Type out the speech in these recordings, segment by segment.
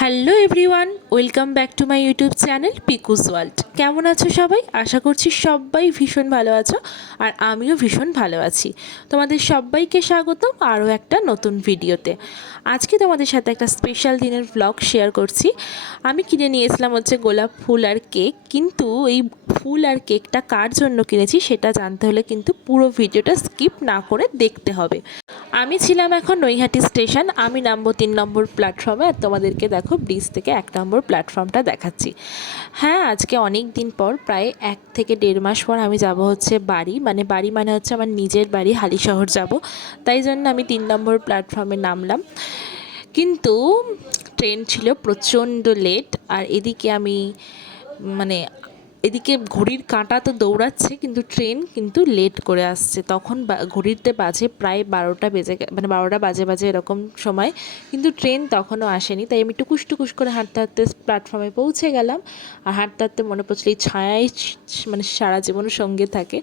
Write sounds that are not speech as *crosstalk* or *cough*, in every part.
Hello everyone, welcome back to my YouTube channel Piku's world. কেমন আছো সবাই? আশা করছি সবাই ভীষণ ভালো আছো আর আমিও ভীষণ ভালো আছি। তোমাদের সবাইকে স্বাগতম আরও একটা নতুন ভিডিওতে। আজকে তোমাদের সাথে একটা স্পেশাল দিনের ব্লগ শেয়ার করছি। আমি কিনে নিয়েছিলাম হচ্ছে গোলাপ ফুল আর কেক, কিন্তু এই ফুল আর কেকটা কার জন্য কিনেছি সেটা জানতে হলে কিন্তু পুরো ভিডিওটা স্কিপ না করে দেখতে হবে। আমি ছিলাম এখন নৈহাটি স্টেশন, আমি নামবো তিন নম্বর প্ল্যাটফর্মে আর তোমাদেরকে ব্রিজ থেকে এক নম্বর প্ল্যাটফর্মটা দেখাচ্ছি। হ্যাঁ আজকে অনেক দিন পর, প্রায় এক থেকে দেড় মাস পর আমি যাব হচ্ছে বাড়ি। মানে বাড়ি মানে হচ্ছে আমার নিজের বাড়ি হালিশহর যাব। তাই জন্য আমি তিন নম্বর প্ল্যাটফর্মে নামলাম। কিন্তু ট্রেন ছিল প্রচণ্ড লেট আর এদিকে আমি মানে এদিকে ঘড়ির কাঁটা তো দৌড়াচ্ছে, কিন্তু ট্রেন কিন্তু লেট করে আসছে। তখন ঘড়িতে বাজে প্রায় বারোটা বেজে মানে বারোটা বাজে বাজে এরকম সময়, কিন্তু ট্রেন তখনও আসেনি। তাই আমি টুকুস টুকুস করে হাঁটতে হাঁটতে প্ল্যাটফর্মে পৌঁছে গেলাম, আর হাঁটতে হাঁটতে মনে পড়ছিল এই ছায়াই মানে সারা জীবন সঙ্গে থাকে।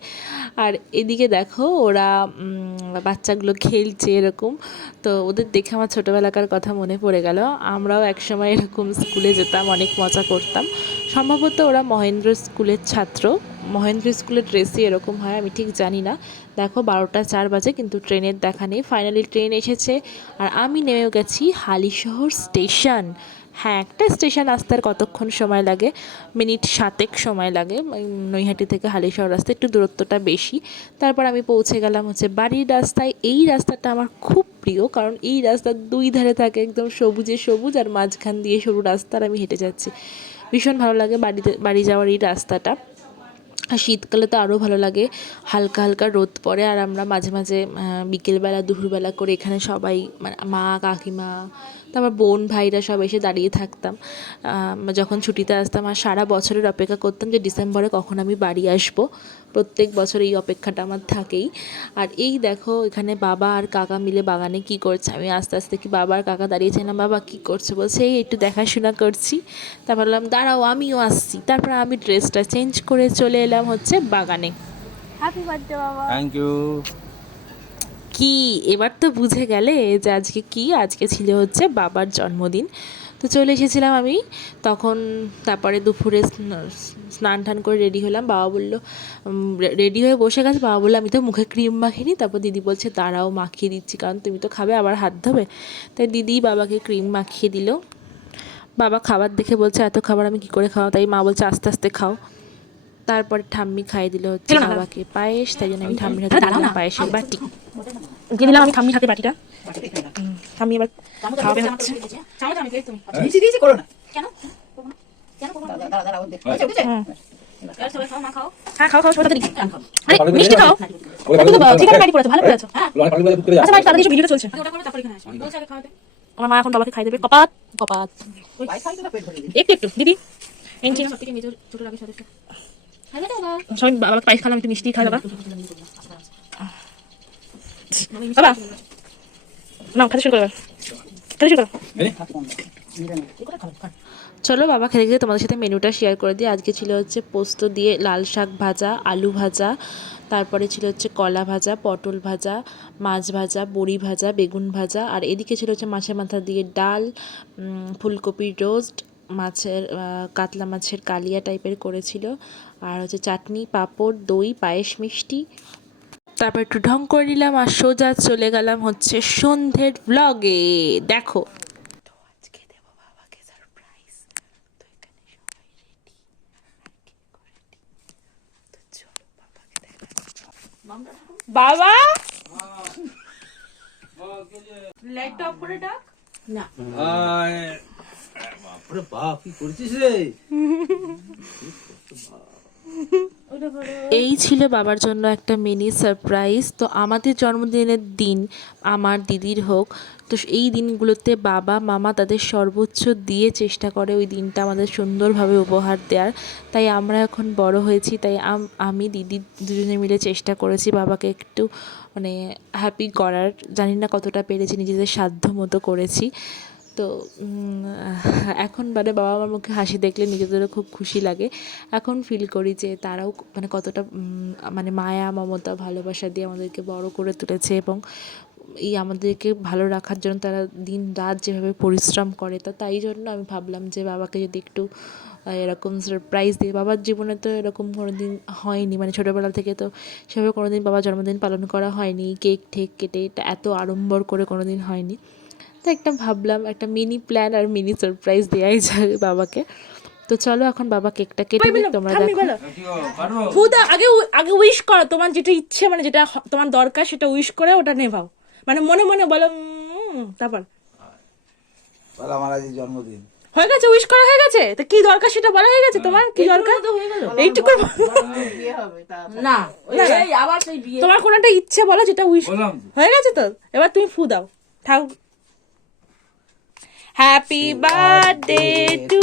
আর এদিকে দেখো ওরা বাচ্চাগুলো খেলছে এরকম। তো ওদের দেখে আমার ছোটোবেলাকার কথা মনে পড়ে গেল। আমরাও একসময় এরকম স্কুলে যেতাম, অনেক মজা করতাম। সম্ভবত ওরা মহেন্দ্র স্কুলের ছাত্র। মহেন্দ্র স্কুলের ড্রেসই এরকম হয়, আমি ঠিক জানি না। দেখো, বারোটা চার বাজে, কিন্তু ট্রেনের দেখা নেই। ফাইনালি ট্রেন এসেছে। আর আমি নেমেও গেছি হালিশহর স্টেশন। হ্যাঁ একটা স্টেশন আসতে আর কতক্ষণ সময় লাগে? মিনিট সাতেক সময় লাগে। নৈহাটি থেকে হালিশহর রাস্তা, একটু দূরত্বটা বেশি। তারপর আমি পৌঁছে গেলাম হচ্ছে বাড়ির রাস্তায়। এই রাস্তাটা আমার খুব প্রিয়, কারণ এই রাস্তার দুই ধারে থাকে একদম সবুজে সবুজ আর মাঝখান দিয়ে সরু রাস্তার আমি হেঁটে যাচ্ছি। ভীষণ ভালো লাগে বাড়িতে, বাড়ি যাওয়ার এই রাস্তাটা। আর শীতকালে তো আরও ভালো লাগে, হালকা হালকা রোদ পড়ে আর আমরা মাঝে মাঝে বিকেলবেলা, দুপুরবেলা করে এখানে সবাই মানে মা, কাকিমা তারপর বোন ভাইরা সব এসে দাঁড়িয়ে থাকতাম। যখন ছুটিতে আসতাম আর সারা বছরের অপেক্ষা করতাম যে ডিসেম্বরে কখন আমি বাড়ি আসব। প্রত্যেক বছর এই অপেক্ষাটা আমার থাকেই। আর এই দেখো এখানে বাবা আর কাকা মিলে বাগানে কি করছে? আমি আস্তে আস্তে কি বাবা আর কাকা দাঁড়িয়েছে না বাবা কি করছে? বলছে এই একটু দেখাশোনা করছি। তারপর বললাম দাঁড়াও আমিও আসছি। তারপর আমি ড্রেসটা চেঞ্জ করে চলে এলাম হচ্ছে বাগানে। হ্যাপি বার্থডে বাবা। থ্যাংক ইউ কি? এবার তো বুঝে গেলে যে আজকে কি? আজকে ছিল হচ্ছে বাবার জন্মদিন। তো চলে এসেছিলাম আমি। তখন তারপরে দুপুরে স্ন- স্নান টান করে রেডি হলাম। বাবা বলল রেডি হয়ে বসে গেছে। বাবা বলল আমি তো মুখে ক্রিম মাখিনি। তারপর দিদি বলছে দাঁড়াও মাখিয়ে দিচ্ছি কারণ তুমি তো খাবে আবার হাত ধোবে। তাই দিদি বাবাকে ক্রিম মাখিয়ে দিল। বাবা খাবার দেখে বলছে এত খাবার আমি কি করে খাওয়া তাই মা বলছে আস্তে আস্তে খাও। তারপরে ঠাম্মি খাইয়ে দিল হচ্ছে বাবাকে। পায়েস তাই জন্য আমি ঠাম্মির হাতে পায়েসের বাটি। দিয়ে দিলাম আমি ঠাম্মি হাতে বাটিটা। ঠাম্মি এবার খাওয়াবে হচ্ছে। নিচে দিয়েছে করো না। হ্যাঁ। খাও খাও। সবাই তাড়াতাড়ি। আরে মিষ্টি খাও। ঠিক আছে বাড়ি পড়েছো ভালো করেছ আচ্ছা বাড়ি তাড়াতাড়ি ভিডিওটা চলছে। আমার মা এখন বাবাকে খাই দেবে। কপাত কপাত একটু একটু দিদি। সবাই বাবাকে পায়েস খালাম একটু মিষ্টি খাই বাবা। বাবা। নাও খেতে শুরু করো এবার। খেতে শুরু করো। চলো বাবা খেতে খেতে তোমাদের সাথে মেনুটা শেয়ার করে দিই। আজকে ছিল হচ্ছে পোস্ত দিয়ে লাল শাক ভাজা আলু ভাজা তারপরে ছিল হচ্ছে কলা ভাজা পটল ভাজা মাছ ভাজা বড়ি ভাজা বেগুন ভাজা আর এদিকে ছিল হচ্ছে মাছের মাথা দিয়ে ডাল ফুলকপির রোস্ট মাছের কাতলা মাছের কালিয়া টাইপের করেছিল। আর হচ্ছে চাটনি পাঁপড় দই পায়েস মিষ্টি তারপর একটু ঢং করে নিলাম আর সোজা চলে গেলাম হচ্ছে সন্ধ্যের ব্লগে দেখো। বাবা! লাইট অফ করে ডাক। না। বাপরে বাপ কি করছিস রে? *laughs* এই ছিল বাবার জন্য একটা মিনি সারপ্রাইজ। তো আমাদের জন্মদিনের দিন আমার দিদির হোক, তো এই দিনগুলোতে বাবা, মামা তাদের সর্বোচ্চ দিয়ে চেষ্টা করে ওই দিনটা আমাদের সুন্দরভাবে উপহার দেওয়ার। তাই আমরা এখন বড় হয়েছি, তাই আম- দিদি দুজনে মিলে চেষ্টা করেছি বাবাকে একটু মানে হ্যাপি করার। জানি না কতটা পেরেছি, নিজেদের সাধ্য মতো করেছি। তো এখন মানে বাবা মার মুখে হাসি দেখলে নিজেদেরও খুব খুশি লাগে। এখন ফিল করি যে তারাও মানে কতটা মানে মায়া, মমতা, ভালোবাসা দিয়ে আমাদেরকে বড় করে তুলেছে এবং এই আমাদেরকে ভালো রাখার জন্য তারা দিন রাত যেভাবে পরিশ্রম করে তো, তাই জন্য আমি ভাবলাম যে বাবাকে যদি একটু এরকম সারপ্রাইজ দিই। বাবার জীবনে তো এরকম কোনো দিন হয়নি মানে ছোটোবেলা থেকে তো সেভাবে কোনো দিন বাবার জন্মদিন পালন করা হয়নি। কেক ঠেক কেটে এটা এত আড়ম্বর করে কোনো দিন হয়নি। তো একটা ভাবলাম একটা মিনি প্ল্যান আর মিনি সারপ্রাইজ দেওয়াই যায় বাবাকে। তো চলো এখন বাবা কেকটা কেটে নিক, তোমরা দেখো। ফুদা আগে আগে উইশ করো তোমার যেটা ইচ্ছে মানে যেটা তোমার দরকার সেটা উইশ করে ওটা নেভাও। মানে মনে মনে বলো তারপর। বল আমার আজ জন্মদিন। হয়ে গেছে উইশ করা হয়ে গেছে? তো কি দরকার সেটা বলা হয়ে গেছে তোমার? কি দরকার? এইটুকু বিয়ে হবে তা না এই আবার সেই বিয়ে। তোমার কোন একটা ইচ্ছে বলো যেটা উইশ হয়ে গেছে তো? এবার তুমি ফু দাও। থাক। Happy birthday to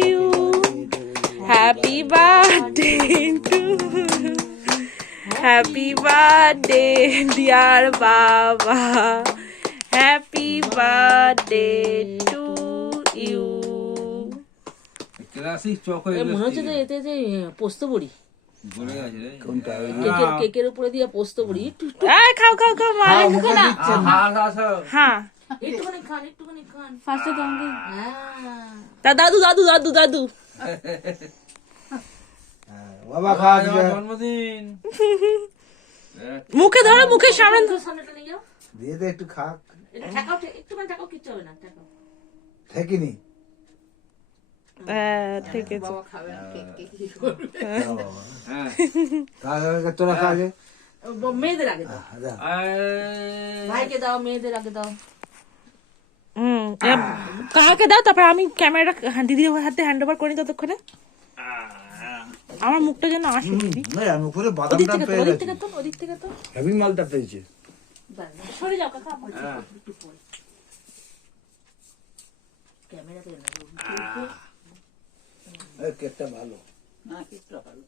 you happy birthday to happy birthday dear বাবা happy birthday to you classic chalk হয়ে মনে হচ্ছে যে এতে যে পোস্ত বড়ি কেকের কেকের উপরে দিয়ে পোস্ত বড়ি খাও খাও খাও মা। হ্যাঁ একটুখানি খান একটুখানি খান ফার্স্টে তো আমাকে হ্যাঁ তা দাদু দাদু দাদু। দাদু বাবা খাওয়া দিবে। জন্মদিন। মুখে ধরো মুখের সামনে ধরো। সামনেটা নিয়ে যাও। দিয়ে দে একটু খাক। এটা ঠেকাও একটুখানি ঠেকাও কিচ্ছু হবে না ঠেকাও। ঠেকিনি? হ্যাঁ বাবা হ্যাঁ তোরা খা মেয়েদের আগে দাও। ভাইকে দাও মেয়েদের আগে দাও। হুম দাও তারপর আমি ক্যামেরাটা দিদির হাতে হ্যান্ড ওভার করি ততক্ষণে। আমার মুখটা যেন আসে দিদি। না, আমি উপরে বাদাম ওদিক টাম থেকে তো পেয়ে ওদিক থেকে তো ওদিক থেকে তো। হেভি মালটা পেয়েছে। সরে যাও কাকা আমার হ্যাঁ। ক্যামেরা কেকটা ভালো। না কেকটা ভালো।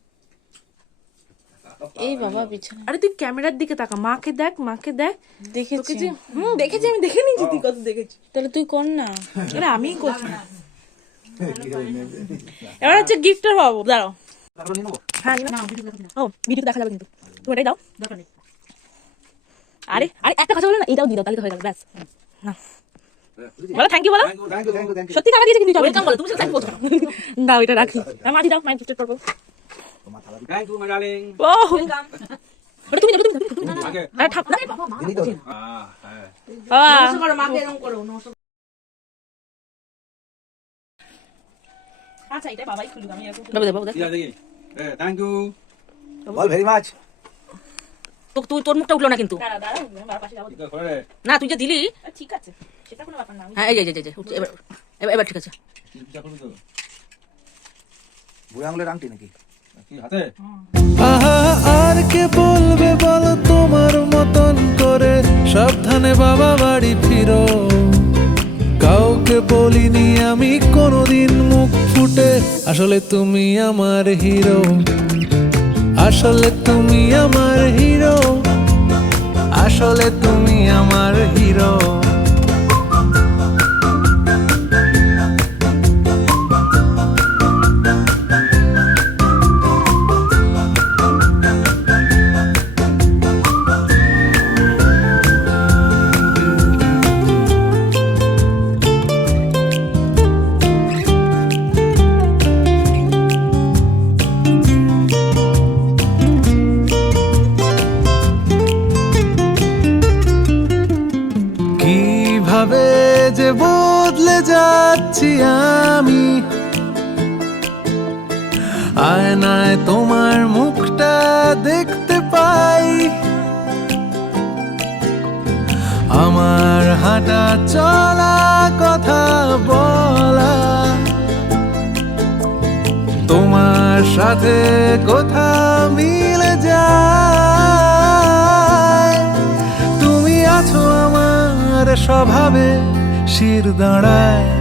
এই বাবা পিছনে আরে তুই ক্যামেরার দিকে তাকা মাকে দেখ মাকে দেখ। দেখেছি। হুম দেখেছি আমি দেখে নিয়েছি তুই কত দেখেছি। তাহলে তুই কর না। আরে আমিই করছি এবার হচ্ছে গিফটের পাবো দাঁড়াও। হ্যাঁ ও ভিডিও দেখা যাবে কিন্তু। তুমি এটাই দাও। আরে আরে একটা কথা বলো না এইটাও দিয়ে দাও তাহলে তো হয়ে গেল ব্যাস। না। বলো থ্যাংক ইউ বলো। সত্যি টাকা দিয়েছে কিন্তু ওয়েলকাম বলো তুমি সেটা বলছো। দাও এটা রাখি। মাটি দাও মাই করব। Thank তুই তোর মুখটা উঠল না কিন্তু। না তুই যে দিলি ঠিক আছে এবার এবার ঠিক আছে? বুড়ো আঙুলের আংটি নাকি? আর কে বলবে বলো তোমার মতন করে? সাবধানে বাবা বাড়ি ফিরো। কাউকে বলিনি আমি কোনোদিন মুখ ফুটে। আসলে তুমি আমার হিরো। আসলে তুমি আমার হিরো। আসলে তুমি আমার হিরো। আয়নায় তোমার মুখটা দেখতে পাই। আমার হাঁটা চলা কথা বলা। তোমার সাথে কথা মিলে যায়। তুমি আছো আমার স্বভাবে শির দাঁড়ায়।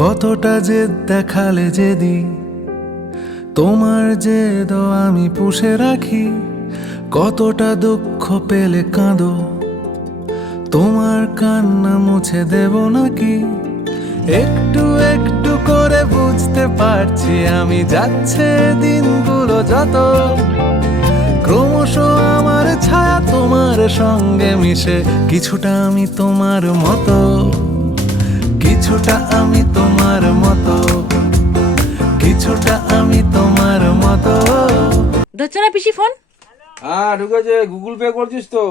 কতটা যে দেখালে যেদিন তোমার যে দো আমি পুষে রাখি, কতটা দুঃখ পেলে কাঁদো, তোমার কান্না মুছে দেব নাকি? একটু একটু করে বুঝতে পারছি আমি যাচ্ছে দিনগুলো যত, ক্রমশ আমার ছায়া তোমার সঙ্গে মিশে, কিছুটা আমি তোমার মতো। কিছুটা আমি তোমার মতো। কিছুটা আমি তোমার মতো। ধরছে না পিসি ফোন। হ্যাঁ ঢুকেছে। গুগল পে করছিস তো।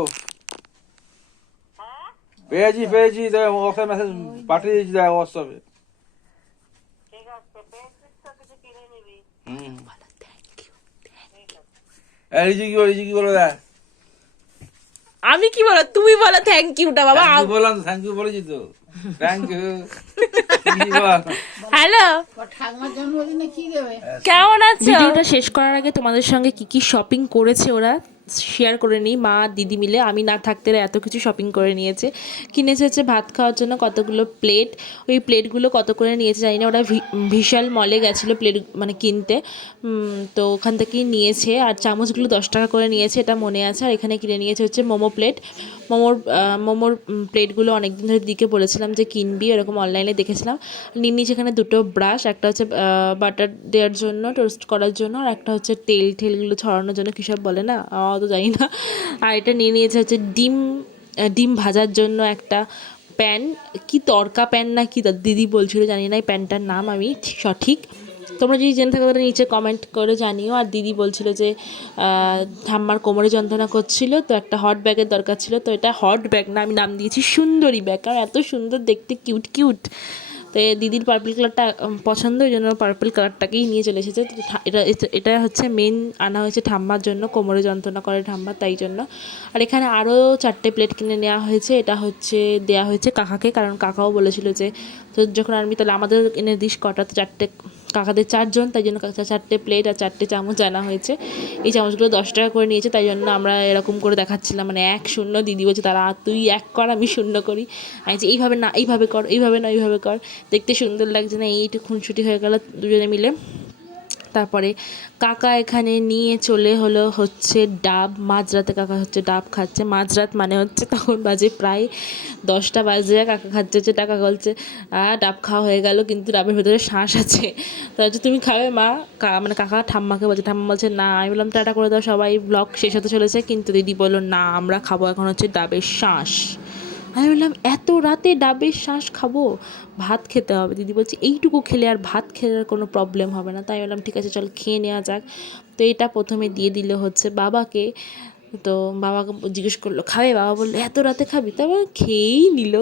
পেয়েছি পেয়েছি। হোয়াটসঅ্যাপ মেসেজ পাঠিয়ে দিয়েছি দেখ হোয়াটসঅ্যাপে হুম। কি বলে রিজি বলে আমি কি বলো তুমি বলো থ্যাংক ইউটা বাবা। বললাম থ্যাংক ইউ বলেছি তো। Thank you hello. কেমন আছে? ভিডিওটা শেষ করার আগে তোমাদের সঙ্গে কি কি শপিং করেছে ওরা? শেয়ার করে নিই, মা, দিদি মিলে। আমি না থাকতে এত কিছু শপিং করে নিয়েছে। কিনেছে হচ্ছে ভাত খাওয়ার জন্য কতগুলো প্লেট ওই প্লেটগুলো কত করে নিয়েছে জানি না। ওরা ভি- বিশাল মলে গেছিল প্লেট মানে কিনতে। তো ওখান থেকেই নিয়েছে। আর চামচগুলো দশ টাকা করে নিয়েছে, এটা মনে আছে। আর এখানে কিনে নিয়েছে হচ্ছে মোমো প্লেট মোমোর মোমোর প্লেটগুলো অনেকদিন ধরে দিকে বলেছিলাম যে কিনবি এরকম অনলাইনে দেখেছিলাম। নিয়ে নিয়েছে এখানে দুটো ব্রাশ একটা হচ্ছে বাটার দেওয়ার জন্য টোস্ট করার জন্য, আর একটা হচ্ছে তেল, ঠেলগুলো ছড়ানোর জন্য, কী সব বলে না? আমার তো জানি না। আর এটা নিয়ে নিয়েছে হচ্ছে ডিম ডিম ভাজার জন্য একটা প্যান। কি তরকা প্যান না কি দিদি বলছিল জানি না, এই প্যানটার নাম আমি ঠিক- সঠিক। তোমরা যদি জেনে থাকো তাহলে নিচে কমেন্ট করে জানিও। আর দিদি বলছিল যে ঠাম্মার কোমরে যন্ত্রণা করছিল, তো একটা হট ব্যাগের দরকার ছিল। তো এটা হট ব্যাগ না, আমি নাম দিয়েছি সুন্দরী ব্যাগ কারণ এত সুন্দর দেখতে কিউট কিউট তো দিদির পার্পল কালারটা পছন্দ, ওই জন্য পার্পল কালারটাকেই নিয়ে চলে এসেছে। এটা- এটা হচ্ছে মেন আনা হয়েছে ঠাম্মার জন্য, কোমরে যন্ত্রণা করে ঠাম্মা তাই জন্য। আর এখানে আরও চারটে প্লেট কিনে নেওয়া হয়েছে, এটা হচ্ছে, দেয়া হয়েছে কাকাকে, কারণ কাকাও বলেছিল যে তো যখন আমি তাহলে আমাদের এনে দিস কটা, তো চারটে কাকাদের চারজন, তাই জন্য কাকা চারটে প্লেট আর চারটে চামচ আনা হয়েছে। এই চামচগুলো দশ টাকা করে নিয়েছে, তাই জন্য আমরা এরকম করে দেখাচ্ছিলাম। মানে এক শূন্য দিদি বলছে, তারা তুই এক কর, আমি শূন্য করি। আমি যে এইভাবে না, এইভাবে কর, এইভাবে না, এইভাবে কর। দেখতে সুন্দর লাগছে না এইটু খুনসুটি হয়ে গেল দুজনে মিলে। তারপরে কাকা এখানে নিয়ে চলে হলো হচ্ছে ডাব, মাঝরাতে কাকা হচ্ছে ডাব খাচ্ছে। মাঝরাত মানে হচ্ছে তখন বাজে প্রায় দশটা বাজে, কাকা খাচ্ছে হচ্ছে টাকা বলছে ডাব খাওয়া হয়ে গেল, কিন্তু ডাবের ভেতরে শ্বাস আছে। তো হচ্ছে তুমি খাবে মা? মানে কাকা ঠাম্মাকে বলছে, ঠাম্মা বলছে, না, আমি বললাম টাটা করে দাও সবাই ব্লগ শেষ হতে চলেছে। কিন্তু দিদি বলল, না, আমরা খাব এখন হচ্ছে ডাবের শ্বাস আমি বললাম এত রাতে ডাবের শ্বাস খাব? ভাত খেতে হবে। দিদি বলছে এইটুকু খেলে আর ভাত খেলে কোনো প্রবলেম হবে না। তাই বললাম ঠিক আছে চল খেয়ে নেওয়া যাক। তো এটা প্রথমে দিয়ে দিল হচ্ছে বাবাকে। তো বাবাকে জিজ্ঞেস করল খাবে? বাবা বলল এত রাতে খাবি? তারপর খেয়েই নিল।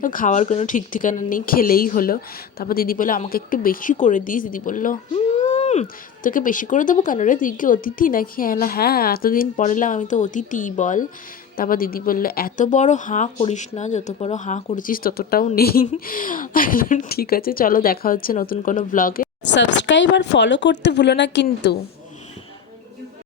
তো খাওয়ার কোনো ঠিক ঠিকানা নেই খেলেই হলো। তারপর দিদি বলল আমাকে একটু বেশি করে দিস। দিদি বলল হুম তোকে বেশি করে দেবো কেন রে? তুই কি অতিথি নাকি? বললাম, হ্যাঁ এতদিন পরে আমি তো অতিথি বল। তারপর দিদি বলল, এত বড় হাঁ করিস না, যত বড় হাঁ করেছিস ততটাও নেই। ঠিক আছে, চলো দেখা হচ্ছে নতুন কোনো ব্লগে সাবস্ক্রাইব আর ফলো করতে ভুলো না কিন্তু।